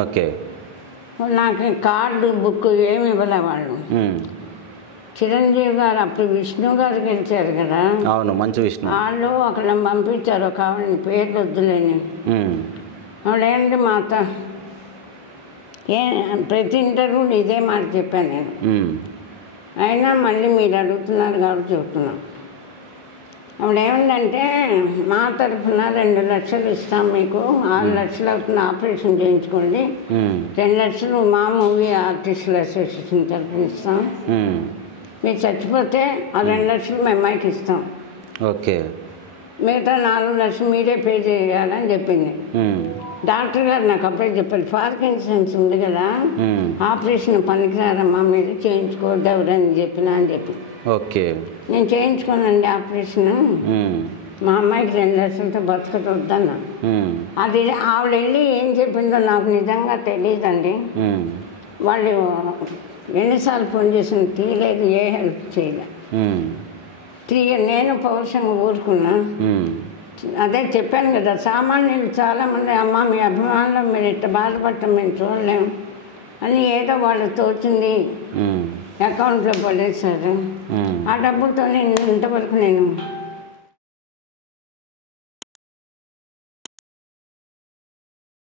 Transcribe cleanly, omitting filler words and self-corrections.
Okay. నాకు card book ఏమి ఇవ్వలే వాళ్ళు. చిరంజీవి గారు అప్పుడు విష్ణు గారు గెలిచారు కదా. అవును, మంచి విష్ణు. వాళ్ళు అక్కడ పంపించారు ఒక ఆవిడని, పేర్లు వద్దులేని. ఆవిడేంటి మాత ప్రతి ఇంటర్వ్యూ ఇదే మాట చెప్పాను నేను. అయినా మళ్ళీ మీరు అడుగుతున్నారు కాబట్టి చెప్తున్నాం. ఆవిడేమిటంటే మా తరఫున 2 లక్షలు ఇస్తాం మీకు, 6 లక్షలు అవుతుంది ఆపరేషన్ చేయించుకోండి, 2 లక్షలు మా మూవీ ఆర్టిస్టుల అసోసియేషన్ తరఫున ఇస్తాం, మీరు చచ్చిపోతే ఆ 2 లక్షలు మేము అమ్మాయికి ఇస్తాం, ఓకే, మిగతా 4 లక్షలు మీరే పే చేయాలని చెప్పింది. డాక్టర్ గారు నాకు అప్పుడే చెప్పారు, పార్కిన్సన్స్ ఉంది కదా, ఆపరేషన్ పనికిరారమ్మా, మీరు చేయించుకోవద్దు ఎవరని చెప్పినా అని చెప్పి. ఓకే. నేను చేయించుకోనండి ఆపరేషన్, మా అమ్మాయికి 2 లక్షలతో బతకటొద్దన్నా. అది ఆవిడ వెళ్ళి ఏం చెప్పిందో నాకు నిజంగా తెలియదండి. వాళ్ళు ఎన్నిసార్లు ఫోన్ చేసిన తీయలేదు, ఏ హెల్ప్ చేయలే. నేను పౌరుషంగా ఊరుకున్నా. అదే చెప్పాను కదా, సామాన్యులు చాలామంది అమ్మ మీ అభిమానులు మీరు ఇట్లా బాధపడటం మేము చూడలేము అని ఏదో వాళ్ళు తోచింది అకౌంట్లో పడేశారు. ఆ డబ్బులతో నేను ఇంతవరకు నేను